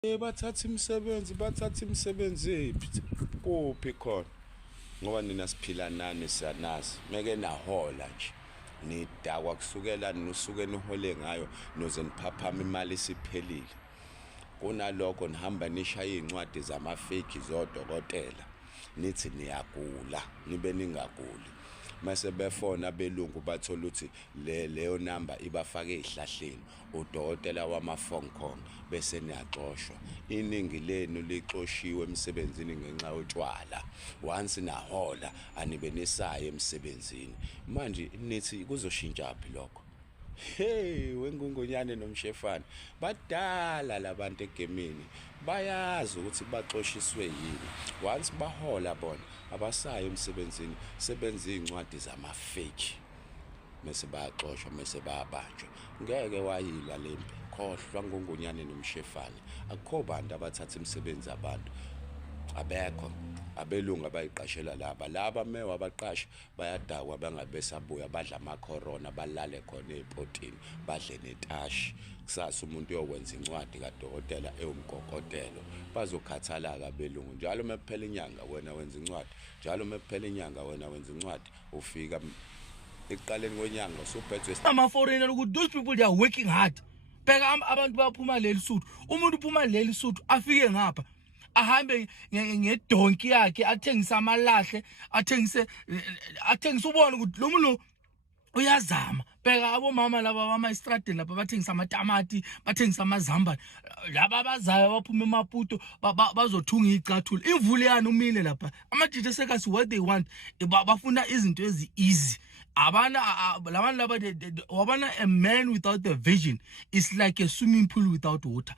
Bathatha imisebenzi kuphi khona ngoba nina siphila nani siyanazi meke nahola nje nidakwa kusukela nusuke nihole ngayo noze niphaphama imali isiphelile kunalokho nihamba nishaya incwadi zamafake zodokotela nithi niyagula nibe ningaguli mase befona belungu bathola ukuthi leyo number ibafake ezihlahleni udokotela wama-phone call bese niyaxoshwa iningi lenu lixoshiwe emsebenzini ngenxa yotshwala once nahola anibe nesaye emsebenzini manje nithi kuzoshintsha phi lokho hey wengungonyane nomshefane badala labantu egemini bayazi ukuthi baxoshiswe yini once bahola bona abasayo emsebenzini sebenza incwadi zamafake mase baxoshwa mase bayabanjwa ngeke wayilwa lempi khohlwa ngungonyane nomshefane akukho bantu abathatha imisebenzi abantu abekho abelungu abayiqashela laba mewa abaqasha bayadakwa bangabesabuya badla ama-corona balale khona epotini badle netashi kusasa umuntu uyokwenza incwadi kadokotela ewumgogotelo bazokhathalaka abelungu njalo mekuphela inyanga wena wenza incwadi njalo mekuphela inyanga wena wenza incwadi ufika ekuqaleni kwenyanga usuphethwe ama-foreigner ukuthi those people they are working hard bheka abantu baphuma leli suthu umuntu uphuma leli suthu afike ngapha ahambe ngedonki yakhe athengisa amalahle athengise ubone ukuthi lo muntu uyazama bheka abomama laba bama-estradeni lapha bathengisa amatamati bathengisa amazambane laba abazayo baphuma emaputo bazothunga icathulo imvule yani umile lapha ama-DJ Seekers what they want bafuna izinto ezi-easy labantu laba wabona a man without a vision is like a swimming pool without water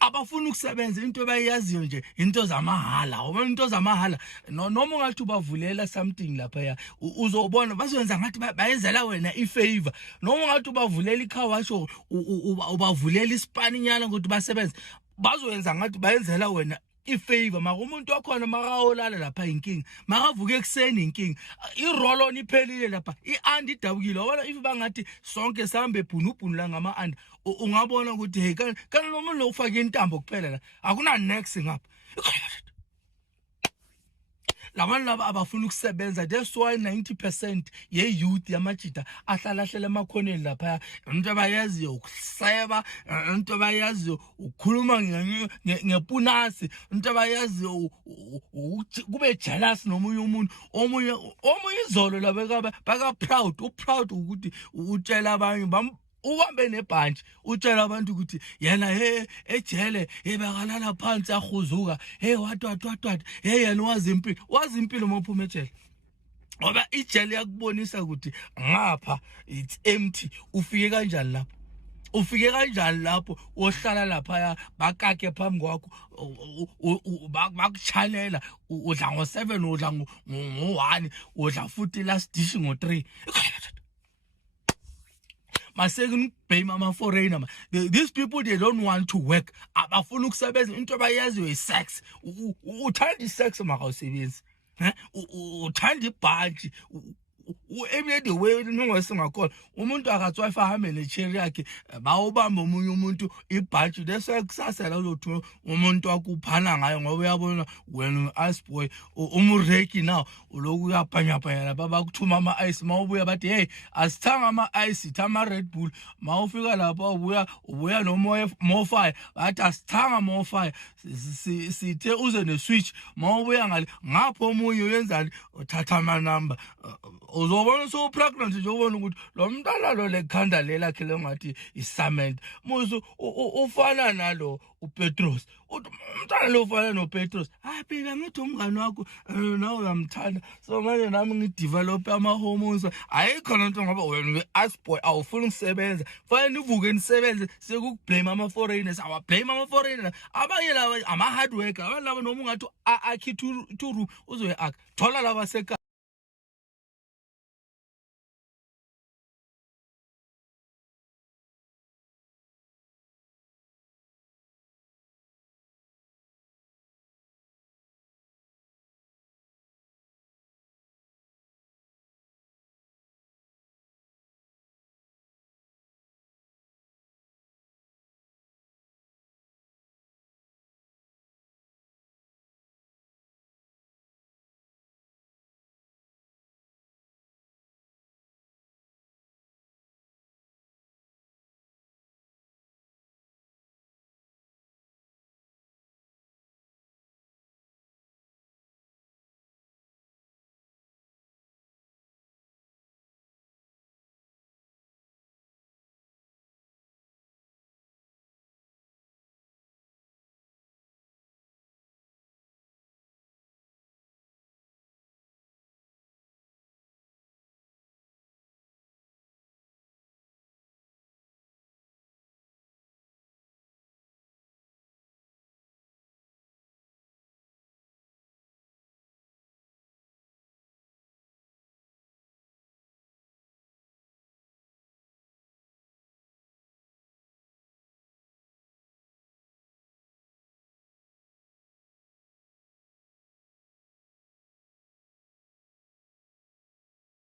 abafuna ukusebenza into bayaziyo nje into zamahala ubona into zamahala noma ungathi ubavulela something lapha ya uzobona bazokwenza ngathi bayenzela wena ifavor noma ungathi ubavulela icar wash ubavulela ispaninyana ukuthi basebenze bazokwenza ngathi bayenzela wena ifavor maka umuntu wakhona makawolala lapha inkingi makavuka ekseni inkingi irolon iphelile lapha iandi idabukile wabona if bangathi sonke sambe bhunubhunu la ngama-andi ungabona ukuthi hey kana lo muntu lo ufake intambo kuphela la akuna next ngapha labantu laba abafuna ukusebenza that's why 90% ye-youth yamajida ahlala emakhoneni lapha into abayaziyo ukuseba into abayaziyo ukukhuluma ngepunasi into abayaziyo kube jealous nomunye umuntu omunye izolo laba baka-proud uproud ukuthi utshela abanye uhambe nebhantshi utshela abantu ukuthi yena ejele bakalala phansi ahuzuka what yena wazi impilo mophuma ejele ngoba ijele yakubonisa ukuthi ngapha it's empty ufike kanjani lapho ohlala lapha bakake phambi kwakho bakuchanela udla ngo7 udla ngo1 udla futhi last dish ngo3 blame ama-foreigner these people they don't want to work abafuna ukusebenza into abayaziyo i-sex uthanda i-sex makawusebenzi uthanda ibhantshi every the way nongasingakhona umuntu akatswayifa ahambe necheri yakhe bawubamba omunye umuntu ibhantshi bese kusasa la uzothi umuntu wakuphana ngayo ngoba uyabona wena u-iceboy umureki now uloku uyabhanyabhanya lapha bakuthuma ama-ice mawubuya bathi hey asithanga ama-ice itha ama-Red Bull mawufika lapha ubuya no-Morfire bathi asithanga Morfire sithe uze ne-switch mawubuya ngale ngapho omunye uyenzani uthatha amanamba uzobona so pregnant nje ubona ukuthi lo mntana lo lekhanda lelakhe lengathi isament musu ufana nalo uPetros umntana lo ufana noPetros phela ngithi umngane wakho nawe uyamthanda so manje nami ngidevelop ama-hormones ayikho lento ngoba wena we-iceboy awufuni ukusebenza fanele uvuke nisebenze sekukublame ama-foreigners awablame ama-foreigners abanye laba ama-hard worker abantu laba noma ungathi akhi two room uzoye-akha thola laba